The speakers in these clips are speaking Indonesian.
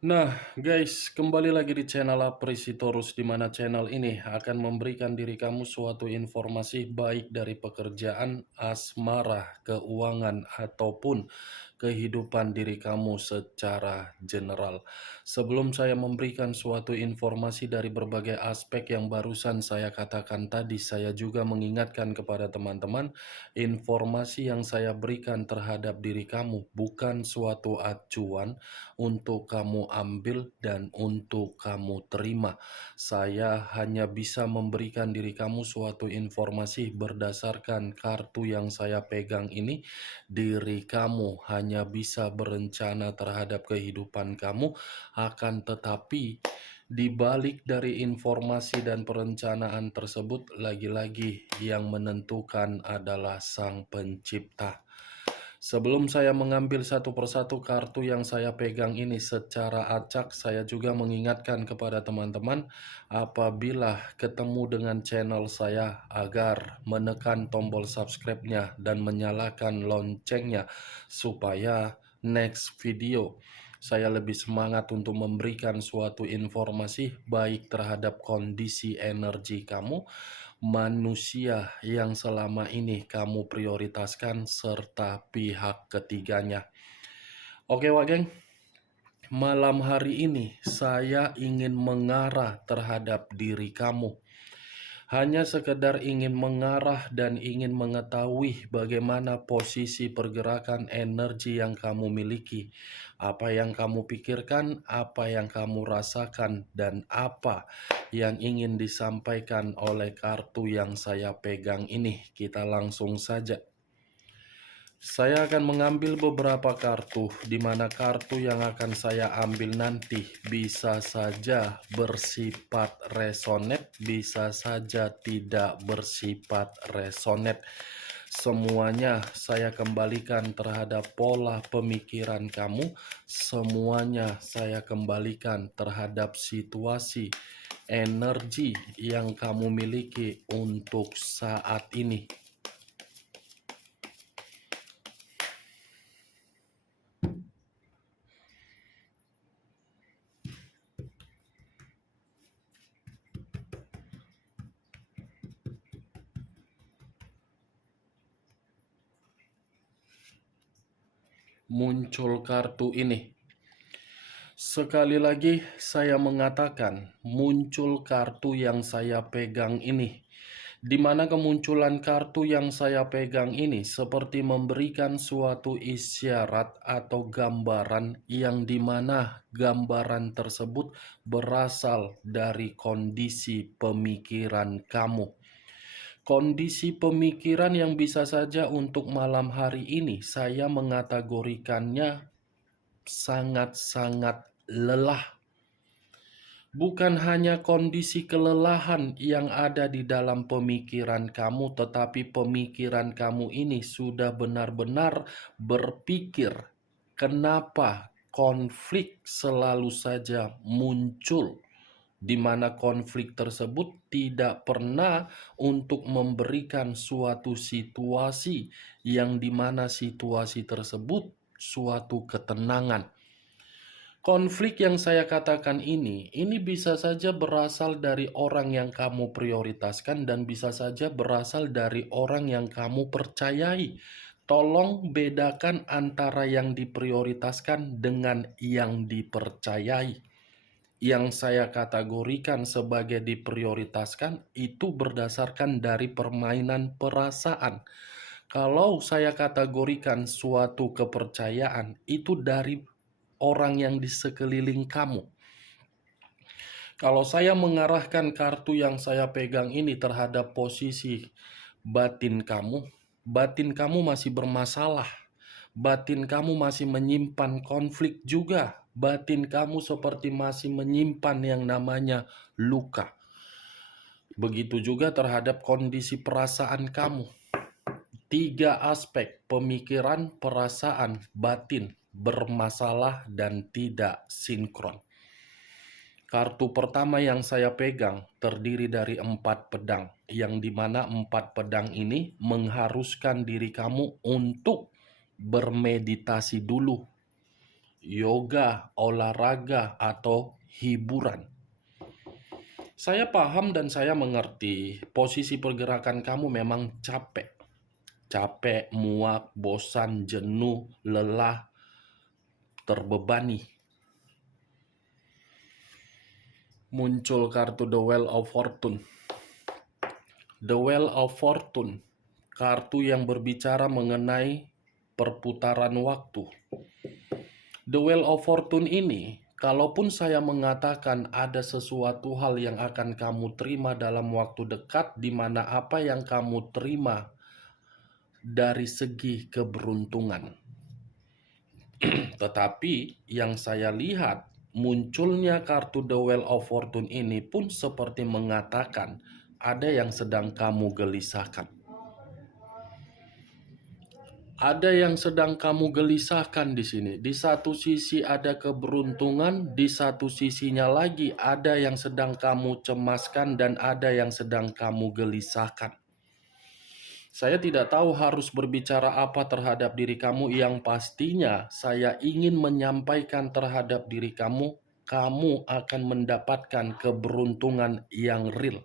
Nah, guys, kembali lagi di channel Aprisitorus, di mana channel ini akan memberikan diri kamu suatu informasi baik dari pekerjaan, asmara, keuangan, ataupun kehidupan diri kamu secara general. Sebelum saya memberikan suatu informasi dari berbagai aspek yang barusan saya katakan tadi, saya juga mengingatkan kepada teman-teman, informasi yang saya berikan terhadap diri kamu bukan suatu acuan untuk kamu ambil dan untuk kamu terima. Saya hanya bisa memberikan diri kamu suatu informasi berdasarkan kartu yang saya pegang ini. Diri kamu hanya bisa berencana terhadap kehidupan kamu, akan tetapi di balik dari informasi dan perencanaan tersebut, lagi-lagi yang menentukan adalah Sang Pencipta. Sebelum saya mengambil satu persatu kartu yang saya pegang ini secara acak, saya juga mengingatkan kepada teman-teman apabila ketemu dengan channel saya agar menekan tombol subscribe-nya dan menyalakan loncengnya supaya next video saya lebih semangat untuk memberikan suatu informasi baik terhadap kondisi energi kamu, manusia yang selama ini kamu prioritaskan, serta pihak ketiganya. Oke, Wak Geng, malam hari ini saya ingin mengarah terhadap diri kamu. Hanya sekedar ingin mengarah dan ingin mengetahui bagaimana posisi pergerakan energi yang kamu miliki, apa yang kamu pikirkan, apa yang kamu rasakan, dan apa yang ingin disampaikan oleh kartu yang saya pegang ini. Kita langsung saja. Saya akan mengambil beberapa kartu, di mana kartu yang akan saya ambil nanti bisa saja bersifat resonet, bisa saja tidak bersifat resonet. Semuanya saya kembalikan terhadap pola pemikiran kamu, semuanya saya kembalikan terhadap situasi energi yang kamu miliki untuk saat ini. Muncul kartu ini. Sekali lagi saya mengatakan, muncul kartu yang saya pegang ini. Di mana kemunculan kartu yang saya pegang ini seperti memberikan suatu isyarat atau gambaran yang dimana gambaran tersebut berasal dari kondisi pemikiran kamu. Kondisi pemikiran yang bisa saja untuk malam hari ini saya mengategorikannya sangat-sangat lelah. Bukan hanya kondisi kelelahan yang ada di dalam pemikiran kamu, tetapi pemikiran kamu ini sudah benar-benar berpikir kenapa konflik selalu saja muncul, di mana konflik tersebut tidak pernah untuk memberikan suatu situasi yang dimana situasi tersebut suatu ketenangan. Konflik yang saya katakan ini bisa saja berasal dari orang yang kamu prioritaskan dan bisa saja berasal dari orang yang kamu percayai. Tolong bedakan antara yang diprioritaskan dengan yang dipercayai. Yang saya kategorikan sebagai diprioritaskan itu berdasarkan dari permainan perasaan. Kalau saya kategorikan suatu kepercayaan itu dari orang yang di sekeliling kamu. Kalau saya mengarahkan kartu yang saya pegang ini terhadap posisi batin kamu masih bermasalah. Batin kamu masih menyimpan konflik juga. Batin kamu seperti masih menyimpan yang namanya luka. Begitu juga terhadap kondisi perasaan kamu. 3 aspek: pemikiran, perasaan, batin bermasalah dan tidak sinkron. Kartu pertama yang saya pegang terdiri dari 4 pedang, yang dimana 4 pedang ini mengharuskan diri kamu untuk bermeditasi dulu. yoga, olahraga, atau hiburan. Saya paham dan saya mengerti posisi pergerakan kamu memang capek. Capek, muak, bosan, jenuh, lelah, terbebani. Muncul kartu The Wheel of Fortune. The Wheel of Fortune, kartu yang berbicara mengenai perputaran waktu. The Wheel of Fortune ini, kalaupun saya mengatakan ada sesuatu hal yang akan kamu terima dalam waktu dekat, di mana apa yang kamu terima dari segi keberuntungan. Tetapi yang saya lihat, munculnya kartu The Wheel of Fortune ini pun seperti mengatakan ada yang sedang kamu gelisahkan. Ada yang sedang kamu gelisahkan di sini. Di satu sisi ada keberuntungan, di satu sisinya lagi ada yang sedang kamu cemaskan dan ada yang sedang kamu gelisahkan. Saya tidak tahu harus berbicara apa terhadap diri kamu, yang pastinya saya ingin menyampaikan terhadap diri kamu, kamu akan mendapatkan keberuntungan yang real.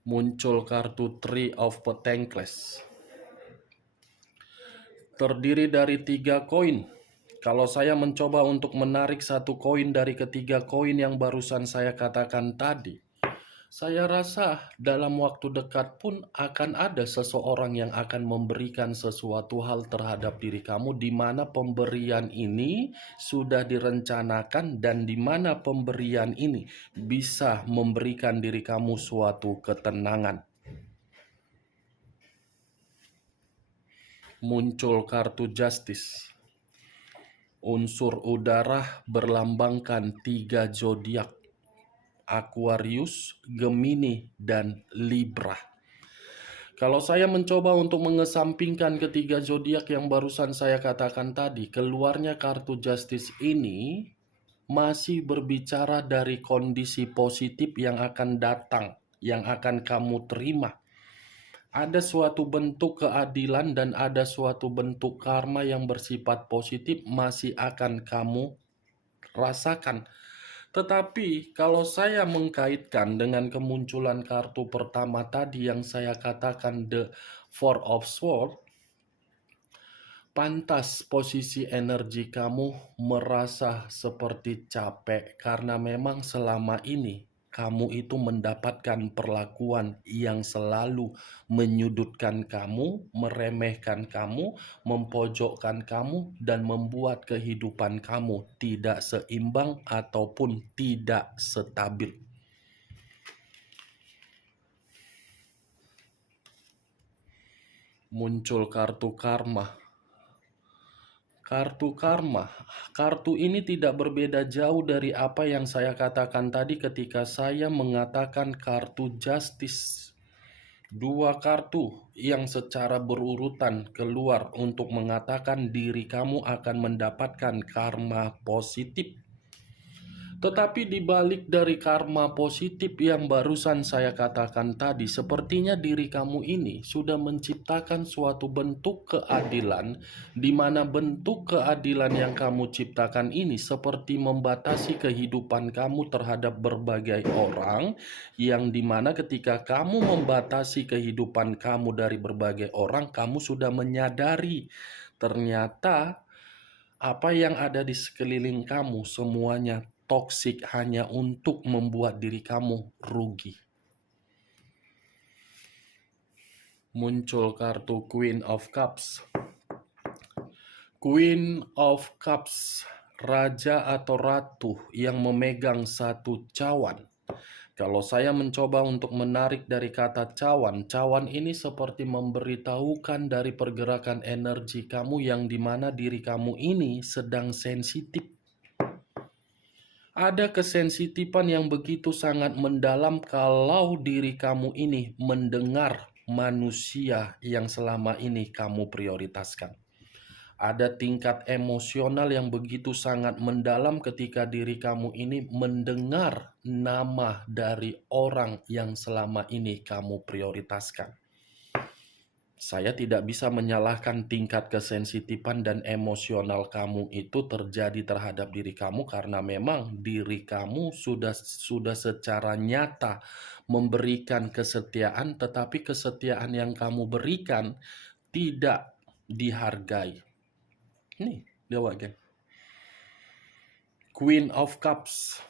Muncul kartu Three of Pentacles. Terdiri dari 3 koin. Kalau saya mencoba untuk menarik satu koin dari ketiga koin yang barusan saya katakan tadi, saya rasa dalam waktu dekat pun akan ada seseorang yang akan memberikan sesuatu hal terhadap diri kamu, di mana pemberian ini sudah direncanakan dan di mana pemberian ini bisa memberikan diri kamu suatu ketenangan. Muncul kartu Justice. Unsur udara berlambangkan 3 zodiak: Aquarius, Gemini, dan Libra. Kalau saya mencoba untuk mengesampingkan ketiga zodiak yang barusan saya katakan tadi, keluarnya kartu Justice ini masih berbicara dari kondisi positif yang akan datang, yang akan kamu terima. Ada suatu bentuk keadilan dan ada suatu bentuk karma yang bersifat positif masih akan kamu rasakan. Tetapi kalau saya mengkaitkan dengan kemunculan kartu pertama tadi yang saya katakan The Four of Swords, pantas posisi energi kamu merasa seperti capek karena memang selama ini kamu itu mendapatkan perlakuan yang selalu menyudutkan kamu, meremehkan kamu, mempojokkan kamu, dan membuat kehidupan kamu tidak seimbang ataupun tidak stabil. Muncul kartu karma. Kartu karma. Kartu ini tidak berbeda jauh dari apa yang saya katakan tadi ketika saya mengatakan kartu justice. 2 kartu yang secara berurutan keluar untuk mengatakan diri kamu akan mendapatkan karma positif. Tetapi di balik dari karma positif yang barusan saya katakan tadi, sepertinya diri kamu ini sudah menciptakan suatu bentuk keadilan, di mana bentuk keadilan yang kamu ciptakan ini seperti membatasi kehidupan kamu terhadap berbagai orang, yang dimana ketika kamu membatasi kehidupan kamu dari berbagai orang, kamu sudah menyadari ternyata apa yang ada di sekeliling kamu semuanya toksik hanya untuk membuat diri kamu rugi. Muncul kartu Queen of Cups. Queen of Cups, raja atau ratu yang memegang satu cawan. Kalau saya mencoba untuk menarik dari kata cawan, cawan ini seperti memberitahukan dari pergerakan energi kamu yang dimana diri kamu ini sedang sensitif. Ada kesensitifan yang begitu sangat mendalam kalau diri kamu ini mendengar manusia yang selama ini kamu prioritaskan. Ada tingkat emosional yang begitu sangat mendalam ketika diri kamu ini mendengar nama dari orang yang selama ini kamu prioritaskan. Saya tidak bisa menyalahkan tingkat kesensitifan dan emosional kamu itu terjadi terhadap diri kamu karena memang diri kamu sudah secara nyata memberikan kesetiaan, tetapi kesetiaan yang kamu berikan tidak dihargai. Nih, dewa geng. Queen of Cups.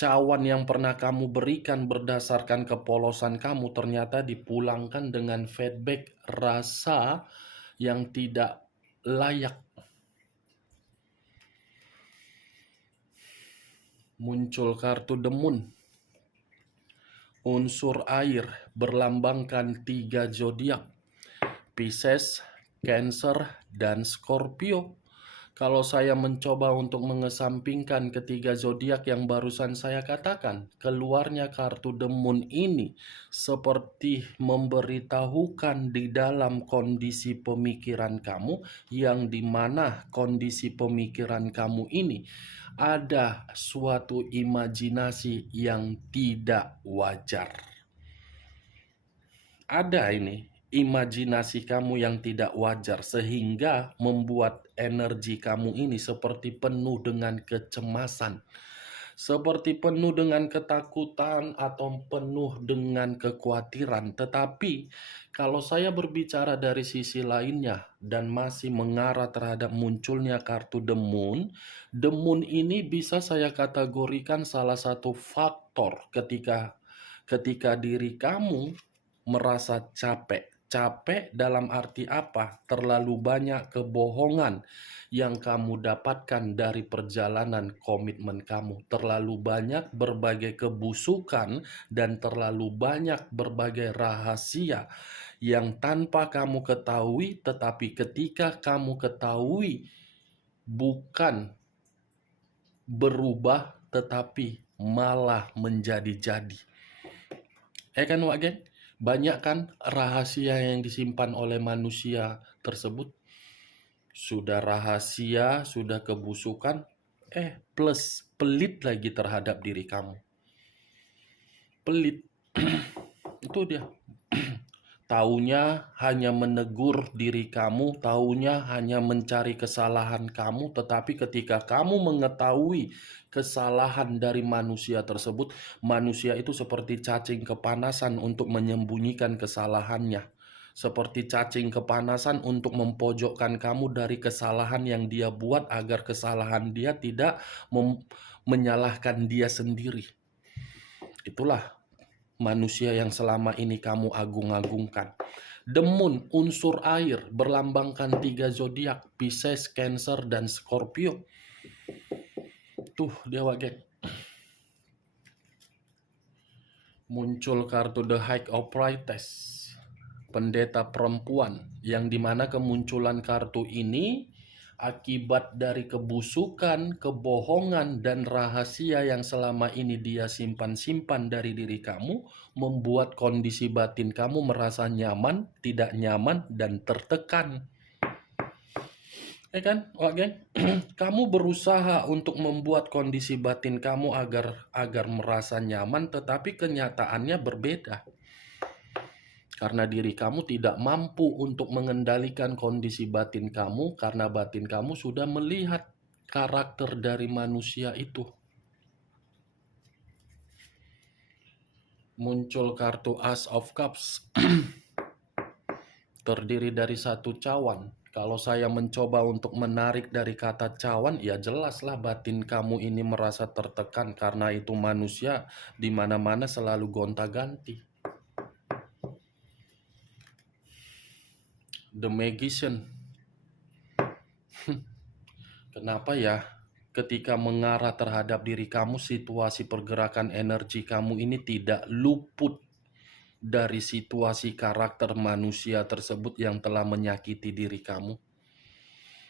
Cawan yang pernah kamu berikan berdasarkan kepolosan kamu ternyata dipulangkan dengan feedback rasa yang tidak layak. Muncul kartu The Moon. Unsur air berlambangkan 3 zodiak: Pisces, Cancer, dan Scorpio. Kalau saya mencoba untuk mengesampingkan ketiga zodiak yang barusan saya katakan, keluarnya kartu The Moon ini seperti memberitahukan di dalam kondisi pemikiran kamu, yang dimana kondisi pemikiran kamu ini ada suatu imajinasi yang tidak wajar. Ada ini imajinasi kamu yang tidak wajar sehingga membuat energi kamu ini seperti penuh dengan kecemasan, seperti penuh dengan ketakutan atau penuh dengan kekhawatiran. Tetapi kalau saya berbicara dari sisi lainnya dan masih mengarah terhadap munculnya kartu The Moon ini bisa saya kategorikan salah satu faktor ketika diri kamu merasa capek. Capek dalam arti apa? Terlalu banyak kebohongan yang kamu dapatkan dari perjalanan komitmen kamu. Terlalu banyak berbagai kebusukan dan terlalu banyak berbagai rahasia yang tanpa kamu ketahui, tetapi ketika kamu ketahui bukan berubah tetapi malah menjadi-jadi. Kan Wak Geng? Banyak kan rahasia yang disimpan oleh manusia tersebut. Sudah rahasia, sudah kebusukan, plus pelit lagi terhadap diri kamu. Pelit. Itu dia. Taunya hanya menegur diri kamu, taunya hanya mencari kesalahan kamu, tetapi ketika kamu mengetahui kesalahan dari manusia tersebut, manusia itu seperti cacing kepanasan untuk menyembunyikan kesalahannya. Seperti cacing kepanasan untuk mempojokkan kamu dari kesalahan yang dia buat agar kesalahan dia tidak menyalahkan dia sendiri. Itulah manusia yang selama ini kamu agung-agungkan. The Moon, unsur air, berlambangkan 3 zodiak, Pisces, Cancer, dan Scorpio. Tuh dia Geng. Muncul kartu The High of Priestess, pendeta perempuan, yang dimana kemunculan kartu ini akibat dari kebusukan, kebohongan, dan rahasia yang selama ini dia simpan-simpan dari diri kamu, membuat kondisi batin kamu merasa nyaman, tidak nyaman, dan tertekan. Kan, Wak Geng? Kamu berusaha untuk membuat kondisi batin kamu agar merasa nyaman, tetapi kenyataannya berbeda. Karena diri kamu tidak mampu untuk mengendalikan kondisi batin kamu, karena batin kamu sudah melihat karakter dari manusia itu. Muncul kartu Ace of Cups. Terdiri dari 1 cawan. Kalau saya mencoba untuk menarik dari kata cawan, ya jelaslah batin kamu ini merasa tertekan karena itu manusia di mana-mana selalu gonta-ganti. The Magician. Kenapa ya ketika mengarah terhadap diri kamu, situasi pergerakan energi kamu ini tidak luput dari situasi karakter manusia tersebut yang telah menyakiti diri kamu?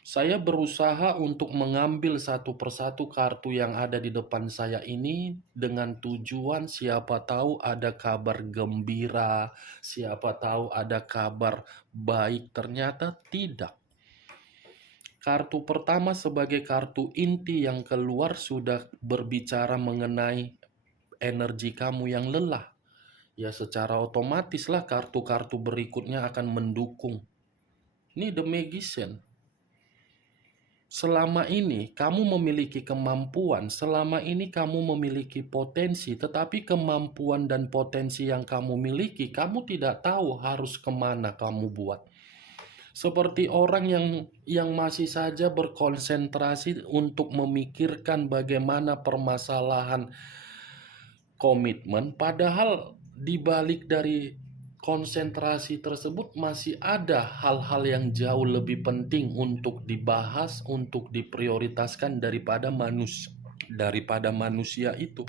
Saya berusaha untuk mengambil satu persatu kartu yang ada di depan saya ini dengan tujuan siapa tahu ada kabar gembira, siapa tahu ada kabar baik. Ternyata tidak. Kartu pertama sebagai kartu inti yang keluar sudah berbicara mengenai energi kamu yang lelah, ya secara otomatis lah kartu-kartu berikutnya akan mendukung. Ini The Magician. Selama ini kamu memiliki kemampuan, selama ini kamu memiliki potensi, tetapi kemampuan dan potensi yang kamu miliki, kamu tidak tahu harus kemana kamu buat. Seperti orang yang masih saja berkonsentrasi untuk memikirkan bagaimana permasalahan komitmen, padahal di balik dari konsentrasi tersebut masih ada hal-hal yang jauh lebih penting untuk dibahas, untuk diprioritaskan daripada manusia itu.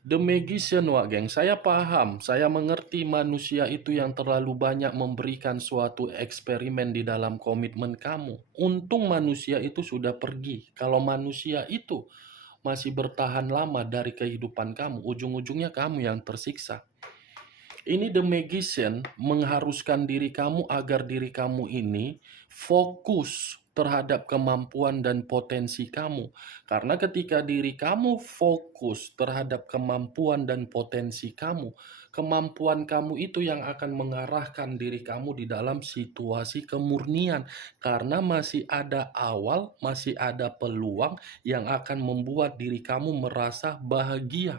The Magician, Wak Geng, saya paham, saya mengerti manusia itu yang terlalu banyak memberikan suatu eksperimen di dalam komitmen kamu. Untung manusia itu sudah pergi. Kalau manusia itu masih bertahan lama dari kehidupan kamu, ujung-ujungnya kamu yang tersiksa. Ini The Magician mengharuskan diri kamu agar diri kamu ini fokus terhadap kemampuan dan potensi kamu. Karena ketika diri kamu fokus terhadap kemampuan dan potensi kamu, kemampuan kamu itu yang akan mengarahkan diri kamu di dalam situasi kemurnian. Karena masih ada awal, masih ada peluang yang akan membuat diri kamu merasa bahagia.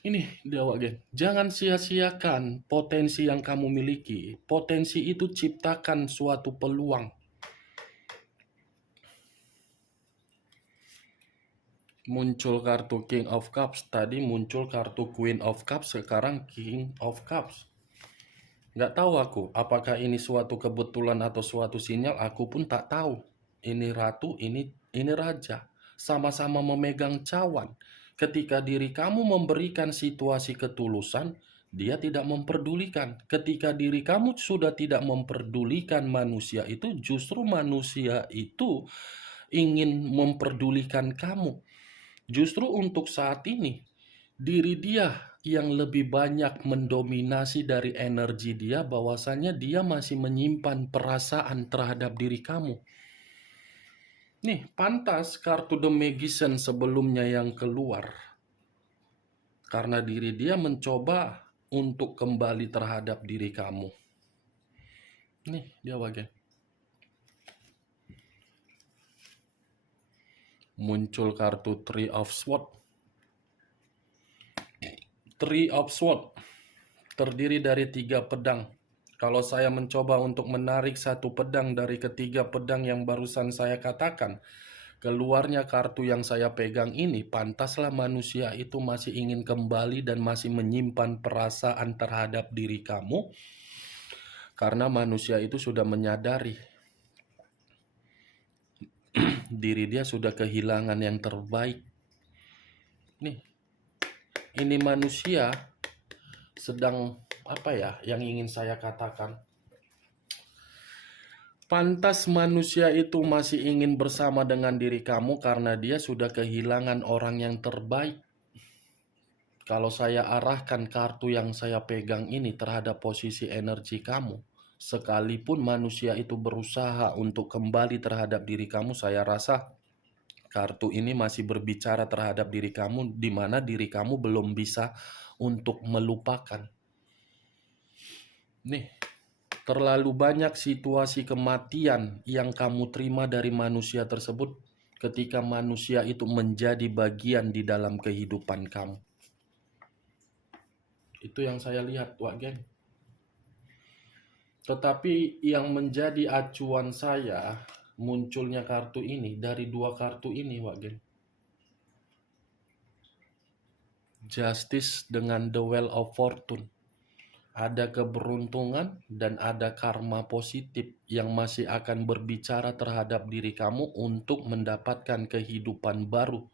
Ini dia, Wak Geng. Jangan sia-siakan potensi yang kamu miliki. Potensi itu ciptakan suatu peluang. Muncul kartu King of Cups, tadi muncul kartu Queen of Cups, sekarang King of Cups. Nggak tahu aku, apakah ini suatu kebetulan atau suatu sinyal, aku pun tak tahu. Ini ratu, ini raja. Sama-sama memegang cawan. Ketika diri kamu memberikan situasi ketulusan, dia tidak memperdulikan. Ketika diri kamu sudah tidak memperdulikan manusia itu, justru manusia itu ingin memperdulikan kamu. Justru untuk saat ini, diri dia yang lebih banyak mendominasi dari energi dia, bahwasanya dia masih menyimpan perasaan terhadap diri kamu. Nih, pantas kartu The Magician sebelumnya yang keluar. Karena diri dia mencoba untuk kembali terhadap diri kamu. Nih, dia bagian. Muncul kartu Three of Swords. Three of Swords terdiri dari 3 pedang. Kalau saya mencoba untuk menarik satu pedang dari ketiga pedang yang barusan saya katakan, keluarnya kartu yang saya pegang ini, pantaslah manusia itu masih ingin kembali dan masih menyimpan perasaan terhadap diri kamu, karena manusia itu sudah menyadari diri dia sudah kehilangan yang terbaik. Nih, ini manusia sedang apa ya yang ingin saya katakan? Pantas manusia itu masih ingin bersama dengan diri kamu karena dia sudah kehilangan orang yang terbaik. Kalau saya arahkan kartu yang saya pegang ini terhadap posisi energi kamu, sekalipun manusia itu berusaha untuk kembali terhadap diri kamu, saya rasa kartu ini masih berbicara terhadap diri kamu, di mana diri kamu belum bisa untuk melupakan. Nih, terlalu banyak situasi kematian yang kamu terima dari manusia tersebut ketika manusia itu menjadi bagian di dalam kehidupan kamu. Itu yang saya lihat, Wak Geng. Tetapi yang menjadi acuan saya munculnya kartu ini dari 2 kartu ini, Wak Geng. Justice dengan The Wheel of Fortune. Ada keberuntungan dan ada karma positif yang masih akan berbicara terhadap diri kamu untuk mendapatkan kehidupan baru.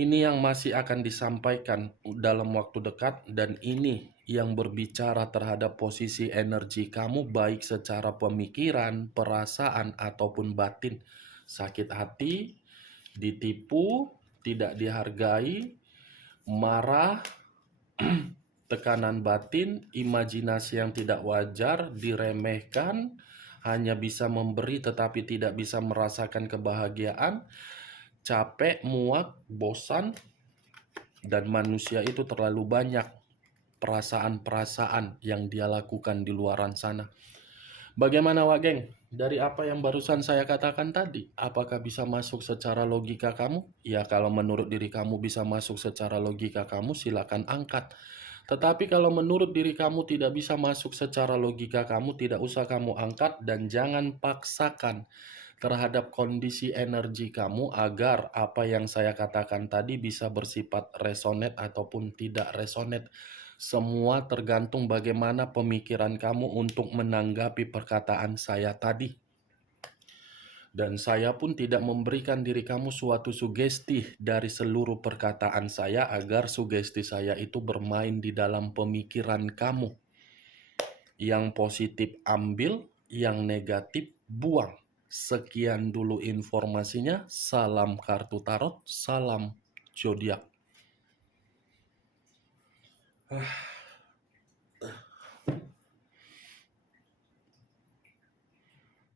Ini yang masih akan disampaikan dalam waktu dekat, dan ini yang berbicara terhadap posisi energi kamu baik secara pemikiran, perasaan, ataupun batin. Sakit hati, ditipu, tidak dihargai, marah, tekanan batin, imajinasi yang tidak wajar, diremehkan, hanya bisa memberi tetapi tidak bisa merasakan kebahagiaan, capek, muak, bosan, Dan manusia itu terlalu banyak perasaan-perasaan yang dia lakukan di luaran sana. Bagaimana Wak Geng? Dari apa yang barusan saya katakan tadi, apakah bisa masuk secara logika kamu? Ya kalau menurut diri kamu bisa masuk secara logika kamu, silakan angkat. Tetapi kalau menurut diri kamu tidak bisa masuk secara logika kamu, tidak usah kamu angkat dan jangan paksakan terhadap kondisi energi kamu agar apa yang saya katakan tadi bisa bersifat resonate ataupun tidak resonate. Semua tergantung bagaimana pemikiran kamu untuk menanggapi perkataan saya tadi. Dan saya pun tidak memberikan diri kamu suatu sugesti dari seluruh perkataan saya agar sugesti saya itu bermain di dalam pemikiran kamu. Yang positif ambil, yang negatif buang. Sekian dulu informasinya. Salam kartu tarot, salam zodiak.